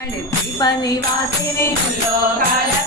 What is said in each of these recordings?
పని వాసిని లోకాలకు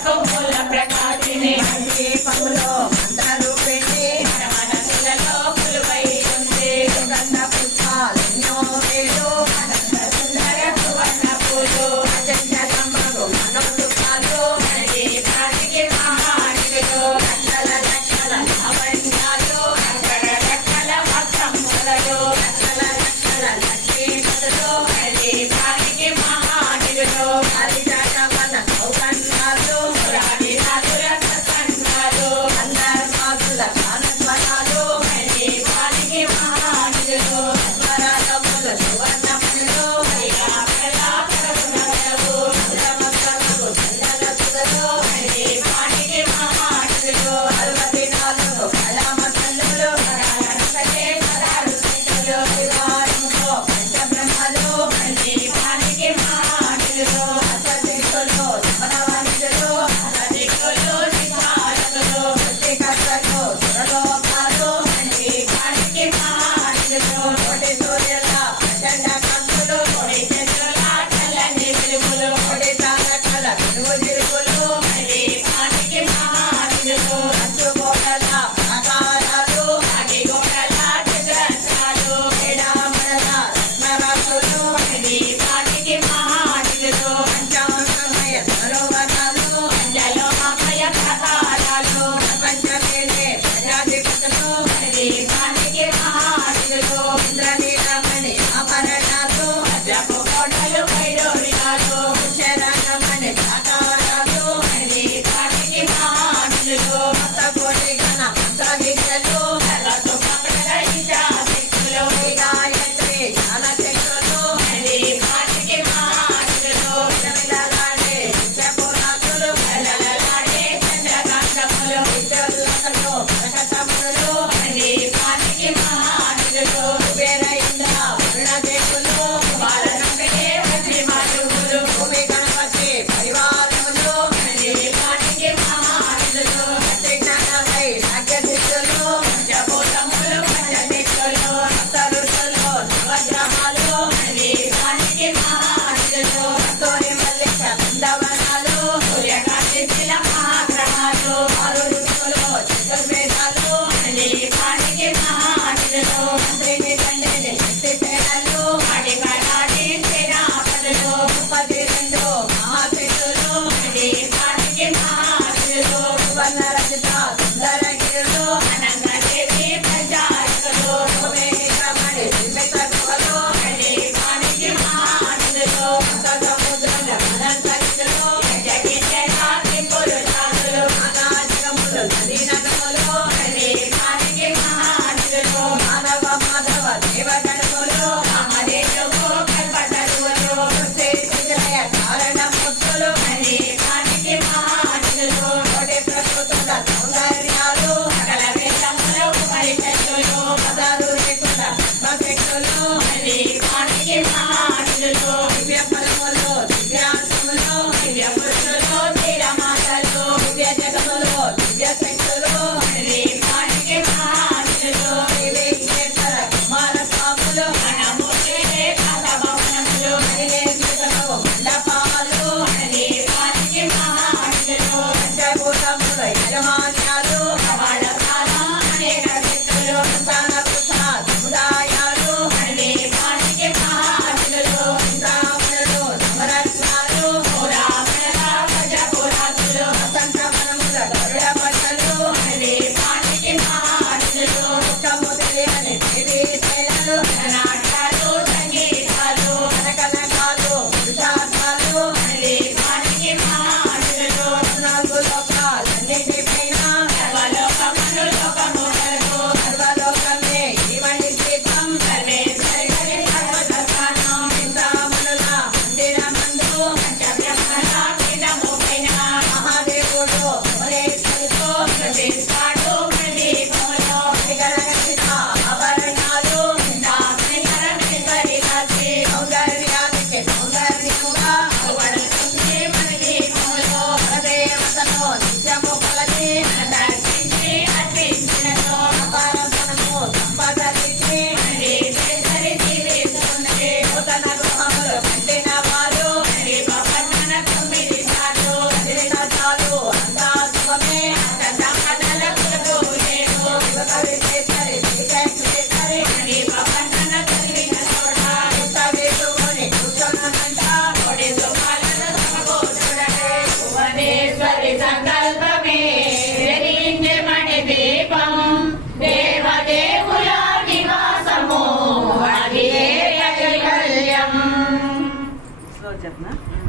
да